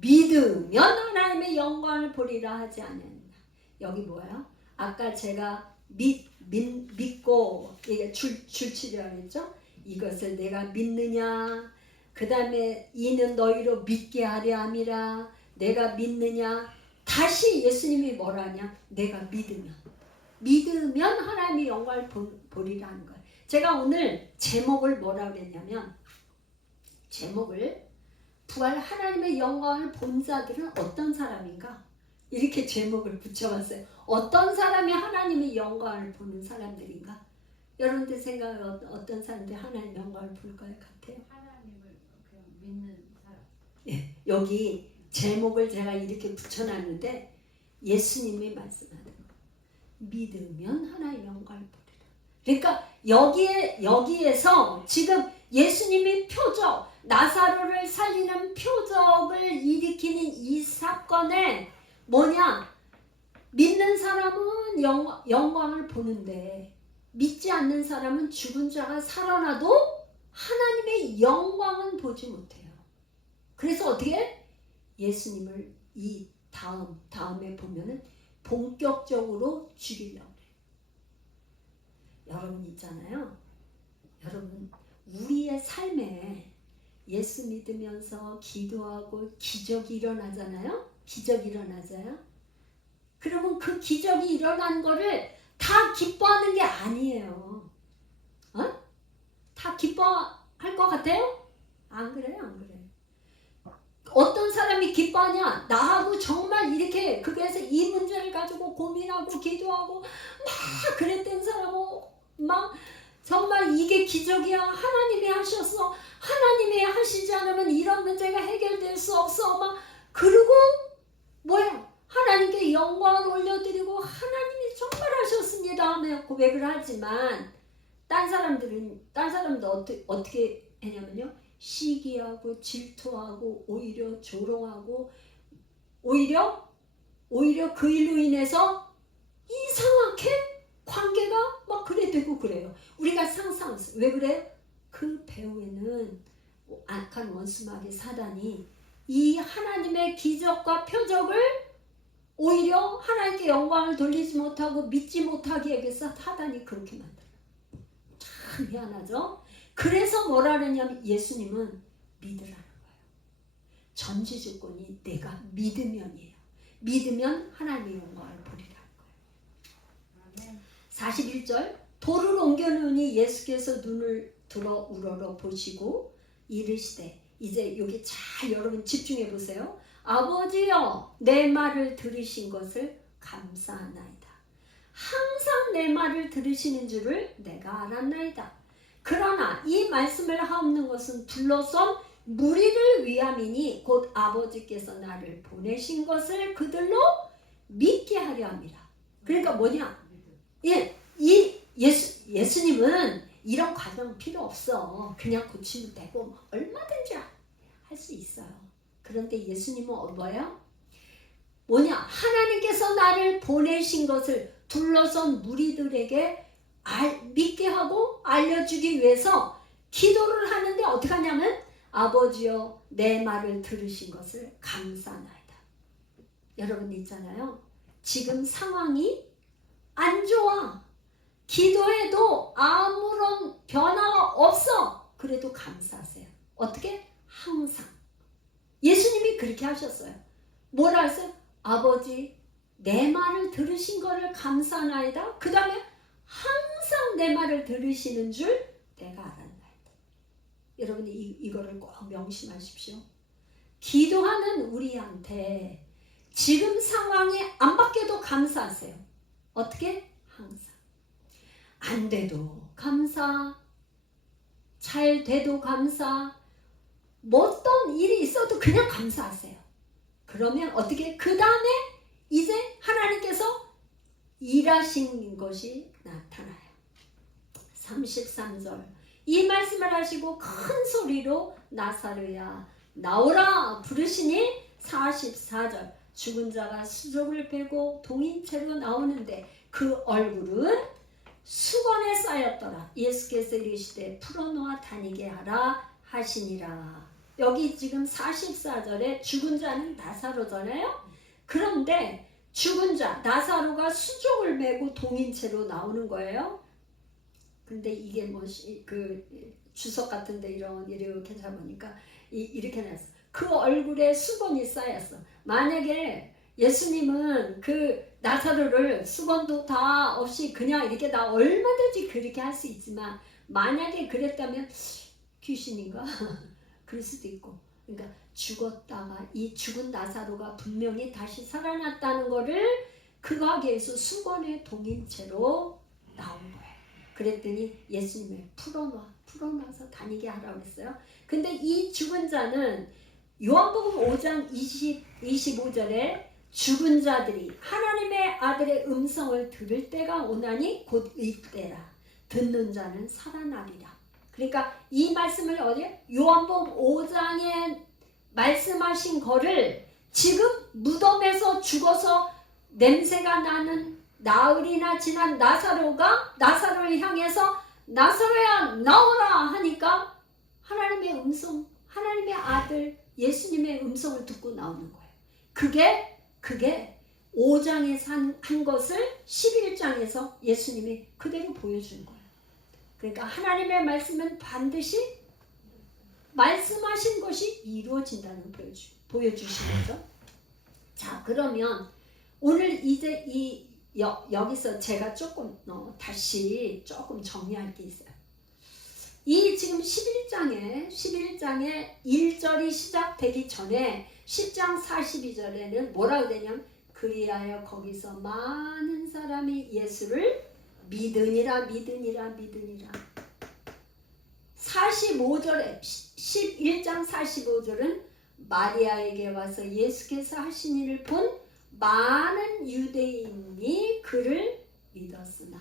믿으면 하나님의 영광을 보리라 하지 않았느냐. 여기 뭐예요? 아까 제가 믿고 이게 줄치려 했죠. 이것을 내가 믿느냐. 그 다음에 이는 너희로 믿게 하려 함이라. 내가 믿느냐. 다시 예수님이 뭐라 하냐. 내가 믿으면 하나님의 영광을 보리라는 거예요. 제가 오늘 제목을 뭐라 그랬냐면 제목을 부활 하나님의 영광을 본 자들은 어떤 사람인가? 이렇게 제목을 붙여봤어요. 어떤 사람이 하나님의 영광을 보는 사람들인가? 여러분들 생각에 어떤 사람들이 하나님의 영광을 볼 것 같아요? 하나님을 그냥 믿는 사람. 예, 여기 제목을 제가 이렇게 붙여놨는데 예수님이 말씀하는 거. 믿으면 하나님의 영광을 보리라. 그러니까 여기에서 지금 예수님이 표적, 나사로를 살리는 표적을 일으키는 이 사건에 뭐냐? 믿는 사람은 영광을 보는데 믿지 않는 사람은 죽은 자가 살아나도 하나님의 영광은 보지 못해요. 그래서 어떻게? 예수님을 이 다음에 보면은 본격적으로 죽이려고 해요. 여러분 있잖아요. 여러분 우리의 삶에 예수 믿으면서 기도하고 기적이 일어나잖아요. 기적이 일어나잖아요. 그러면 그 기적이 일어난 거를 다 기뻐하는 게 아니에요. 다 기뻐할 것 같아요? 안 그래요? 안 그래요. 어떤 사람이 기뻐하냐? 나하고 정말 이렇게 그래서 이 문제를 가지고 고민하고 기도하고 막 그랬던 사람은 막 정말 이게 기적이야. 하나님이 하셨어. 하나님이 하시지 않으면 이런 문제가 해결될 수 없어. 막 그리고 뭐야? 하나님께 영광을 올려드리고 하나님이 정말 하셨습니다 하며 고백을 하지만 딴 사람도 어떻게 했냐면요. 시기하고 질투하고 오히려 조롱하고 오히려 그 일로 인해서 이상하게 관계가 막 그래 되고 그래요. 우리가 상상했어요. 왜 그래요? 그 배후에는 악한 원수마귀 사단이 이 하나님의 기적과 표적을 오히려 하나님께 영광을 돌리지 못하고 믿지 못하게 해서 사단이 그렇게 만들어요. 참 희한하죠? 그래서 뭐라 그러냐면 예수님은 믿으라는 거예요. 전제 조건이 내가 믿으면이에요. 믿으면 하나님의 영광을 보리라는 거예요. 41절 돌을 옮겨놓으니 예수께서 눈을 들어 우러러 보시고 이르시되, 이제 여기 잘 여러분 집중해 보세요. 아버지여 내 말을 들으신 것을 감사하나이다. 항상 내 말을 들으시는 줄을 내가 알았나이다. 그러나 이 말씀을 하옵는 것은 둘러선 무리를 위함이니 곧 아버지께서 나를 보내신 것을 그들로 믿게 하려 함이라. 그러니까 뭐냐? 예수님은 이런 과정 필요 없어. 그냥 고치면 되고 얼마든지 할 수 있어요. 그런데 예수님은 뭐예요? 뭐냐? 하나님께서 나를 보내신 것을 둘러선 무리들에게 믿게 하고 알려주기 위해서 기도를 하는데 어떻게 하냐면 아버지여 내 말을 들으신 것을 감사하나이다. 여러분 있잖아요. 지금 상황이 안 좋아. 기도해도 아무런 변화가 없어. 그래도 감사하세요. 어떻게? 항상. 예수님이 그렇게 하셨어요. 뭐라 했어요? 아버지 내 말을 들으신 거를 감사하나이다. 그 다음에 항상 내 말을 들으시는 줄 내가 알았나이다. 여러분이 이거를 꼭 명심하십시오. 기도하는 우리한테 지금 상황이 안 바뀌어도 감사하세요. 어떻게? 항상. 안 돼도 감사, 잘 돼도 감사, 어떤 일이 있어도 그냥 감사하세요. 그러면 어떻게? 그 다음에 이제 하나님께서 일하신 것이 나타나요. 33절 이 말씀을 하시고 큰 소리로 나사로야 나오라 부르시니 44절 죽은 자가 수족을 베고 동인채로 나오는데 그 얼굴은 수건에 쌓였더라. 예수께서 이르시되 풀어놓아 다니게 하라 하시니라. 여기 지금 44절에 죽은 자는 나사로잖아요. 그런데 죽은 자 나사로가 수족을 메고 동인채로 나오는 거예요. 근데 이게 그 주석 같은데 이렇게 잡으니까 이렇게 났어. 그 얼굴에 수건이 쌓였어. 만약에 예수님은 그 나사로를 수건도 다 없이 그냥 이렇게 나 얼마든지 그렇게 할 수 있지만 만약에 그랬다면 귀신인가? 그럴 수도 있고. 그러니까 죽었다가 이 죽은 나사로가 분명히 다시 살아났다는 거를 그거 하기 위해서 수건에 동인채로 나온 거예요. 그랬더니 예수님을 풀어놔서 다니게 하라고 했어요. 근데 이 죽은 자는 요한복음 5장 25절에 죽은 자들이 하나님의 아들의 음성을 들을 때가 오나니 곧 이때라. 듣는 자는 살아나리라. 그러니까 이 말씀을 요한복음 5장에 말씀하신 거를 지금 무덤에서 죽어서 냄새가 나는 나흘이나 지난 나사로를 향해서 나사로야 나오라 하니까 하나님의 음성, 하나님의 아들 예수님의 음성을 듣고 나오는 거예요. 그게 5장에서 한 것을 11장에서 예수님이 그대로 보여준 거예요. 그러니까 하나님의 말씀은 반드시 말씀하신 것이 이루어진다는 걸 보여주신 거죠. 자, 그러면 오늘 이제 여기서 제가 다시 조금 정리할 게 있어요. 이 지금 11장에 1절이 시작되기 전에 10장 42절에는 뭐라고 되냐면 그리하여 거기서 많은 사람이 예수를 믿으니라. 45절에 11장 45절은 마리아에게 와서 예수께서 하신 일을 본 많은 유대인이 그를 믿었으나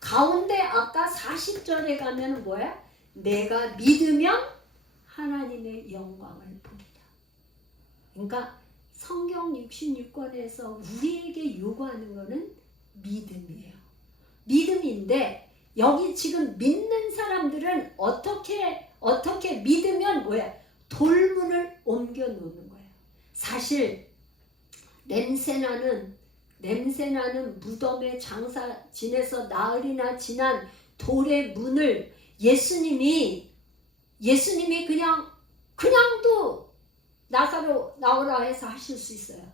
가운데 아까 40절에 가면 뭐야? 내가 믿으면 하나님의 영광을 보리라. 그러니까 성경 66권에서 우리에게 요구하는 거는 믿음이에요. 믿음인데 여기 지금 믿는 사람들은 어떻게 믿으면 뭐야? 돌문을 옮겨 놓는 거예요. 사실 냄새나는 무덤에 장사 지내서 나흘이나 지난 돌의 문을 예수님이 그냥도 나사로 나오라 해서 하실 수 있어요.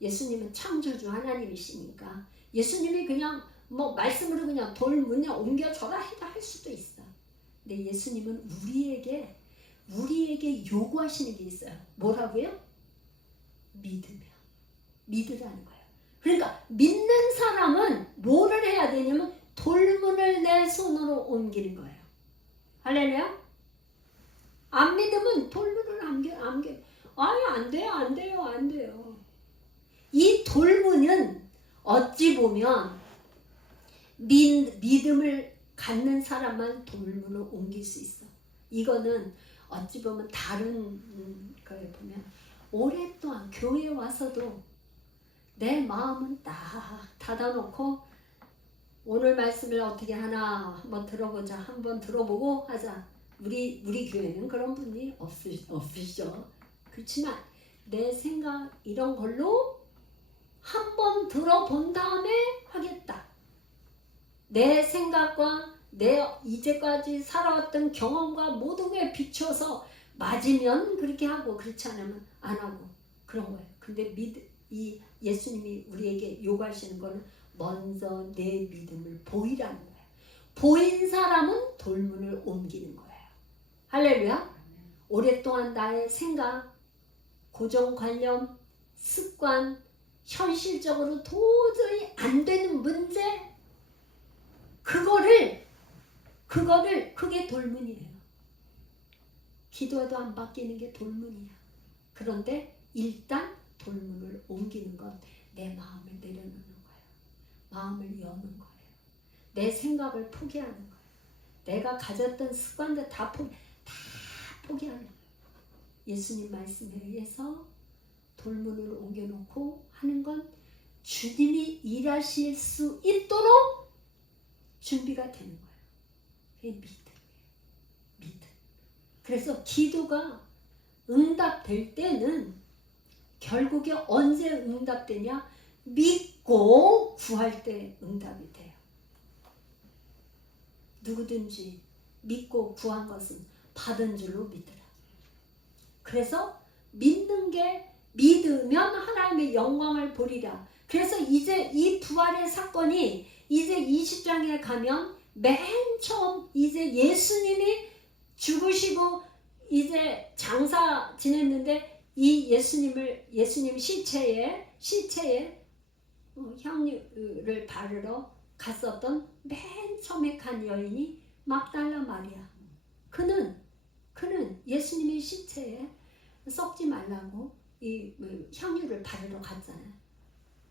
예수님은 창조주 하나님이시니까 예수님이 그냥 뭐 말씀으로 그냥 돌 문에 옮겨져라 해도 할 수도 있어. 근데 예수님은 우리에게 요구하시는 게 있어요. 뭐라고요? 믿으라는 거예요. 그러니까 믿는 사람은 뭐를 해야 되냐면 돌문을 내 손으로 옮기는 거예요. 할렐루야? 안 믿으면 돌문을 안 돼요. 이 돌문은 어찌 보면 믿음을 갖는 사람만 돌문을 옮길 수 있어. 이거는 어찌 보면 다른 거에 보면 오랫동안 교회에 와서도 내 마음은 딱 닫아놓고 오늘 말씀을 어떻게 하나 한번 들어보자, 한번 들어보고 하자. 우리 교회는 그런 분이 없으시죠. 그렇지만 내 생각 이런 걸로 한번 들어본 다음에 하겠다. 내 생각과 내 이제까지 살아왔던 경험과 모든 게 비춰서 맞으면 그렇게 하고 그렇지 않으면 안 하고 그런 거예요. 근데 이 예수님이 우리에게 요구하시는 거는 먼저 내 믿음을 보이라는 거예요. 보인 사람은 돌문을 옮기는 거예요. 할렐루야. 오랫동안 나의 생각, 고정관념, 습관, 현실적으로 도저히 안 되는 문제, 그게 돌문이에요. 기도해도 안 바뀌는 게 돌문이야. 그런데 일단 돌문을 옮기는 건 내 마음을 내려놓는 거예요. 마음을 여는 거예요. 내 생각을 포기하는 거예요. 내가 가졌던 습관들 다 포기하는 거예요. 예수님 말씀에 의해서 돌문을 옮겨놓고 하는 건 주님이 일하실 수 있도록 준비가 되는 거예요. 그게 믿음. 그래서 기도가 응답될 때는 결국에 언제 응답되냐? 믿고 구할 때 응답이 돼요. 누구든지 믿고 구한 것은 받은 줄로 믿으라. 그래서 믿는 게 믿으면 하나님의 영광을 보리라. 그래서 이제 이 부활의 사건이 이제 20장에 가면 맨 처음 이제 예수님이 죽으시고 이제 장사 지냈는데 이 예수님 시체에 향유를 바르러 갔었던 맨 처음에 간 여인이 막달라 마리아. 그는 예수님의 시체에 썩지 말라고 이 향유를 바르러 갔잖아요.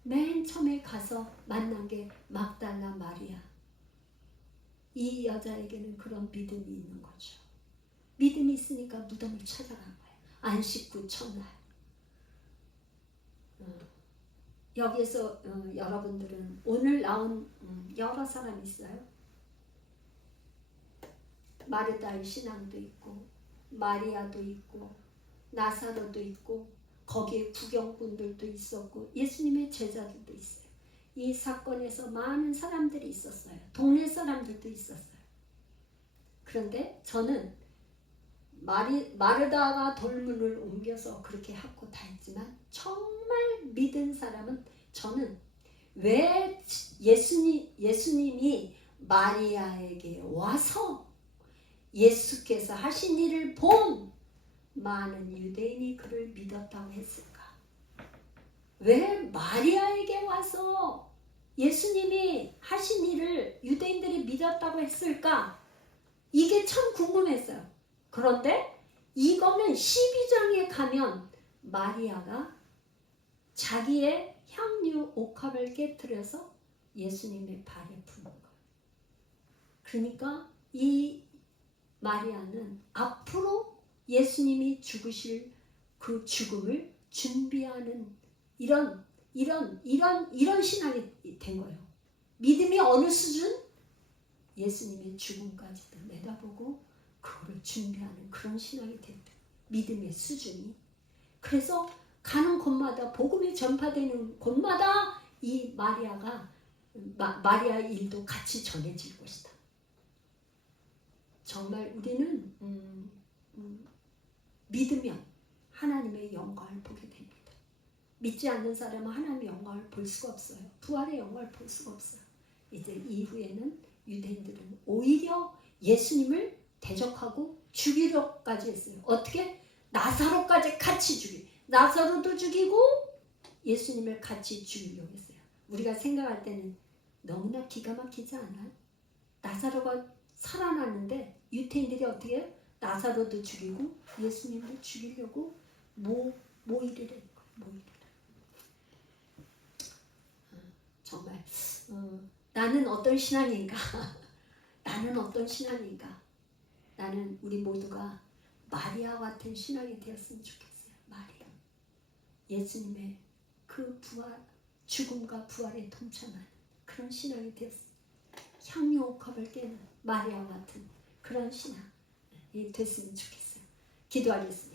맨 처음에 가서 만난 게 막달라 마리아. 이 여자에게는 그런 믿음이 있는 거죠. 믿음이 있으니까 무덤을 찾아간 거예요. 안식구 첫날. 여기에서 여러분들은 오늘 나온 여러 사람이 있어요. 마르다의 신앙도 있고 마리아도 있고 나사로도 있고 거기에 구경꾼들도 있었고 예수님의 제자들도 있어요. 이 사건에서 많은 사람들이 있었어요. 동네 사람들도 있었어요. 그런데 저는 마르다가 돌문을 옮겨서 그렇게 하고 다 했지만 정말 믿은 사람은 저는 왜 예수님이 마리아에게 와서 예수께서 하신 일을 본 많은 유대인이 그를 믿었다고 했을까? 왜 마리아에게 와서 예수님이 하신 일을 유대인들이 믿었다고 했을까? 이게 참 궁금했어요. 그런데 이거는 12장에 가면 마리아가 자기의 향유 옥합을 깨뜨려서 예수님의 발에 푸는 거예요. 그러니까 이 마리아는 앞으로 예수님이 죽으실 그 죽음을 준비하는 이런 신앙이 된 거예요. 믿음이 어느 수준? 예수님의 죽음까지도 내다보고 그거를 준비하는 그런 신앙이 됐다. 믿음의 수준이. 그래서 가는 곳마다 복음이 전파되는 곳마다 이 마리아 일도 같이 전해질 것이다. 정말 우리는 믿으면 하나님의 영광을 보게 됩니다. 믿지 않는 사람은 하나님의 영광을 볼 수가 없어요. 부활의 영광을 볼 수가 없어요. 이제 이후에는 유대인들은 오히려 예수님을 대적하고 죽이려까지 했어요. 어떻게? 나사로까지 같이 나사로도 죽이고 예수님을 같이 죽이려고 했어요. 우리가 생각할 때는 너무나 기가 막히지 않아요? 나사로가 살아났는데 유대인들이 어떻게 해요? 나사로도 죽이고 예수님도 죽이려고 모의를 한 거예요. 모의를. 정말 나는 어떤 신앙인가? 나는 어떤 신앙인가? 나는 우리 모두가 마리아 같은 신앙이 되었으면 좋겠어요. 마리아. 예수님의 그 부활, 죽음과 부활에 동참하는 그런 신앙이 되었어요. 향유옥합을 깨는 마리아 같은 그런 신앙이 됐으면 좋겠어요. 기도하겠습니다.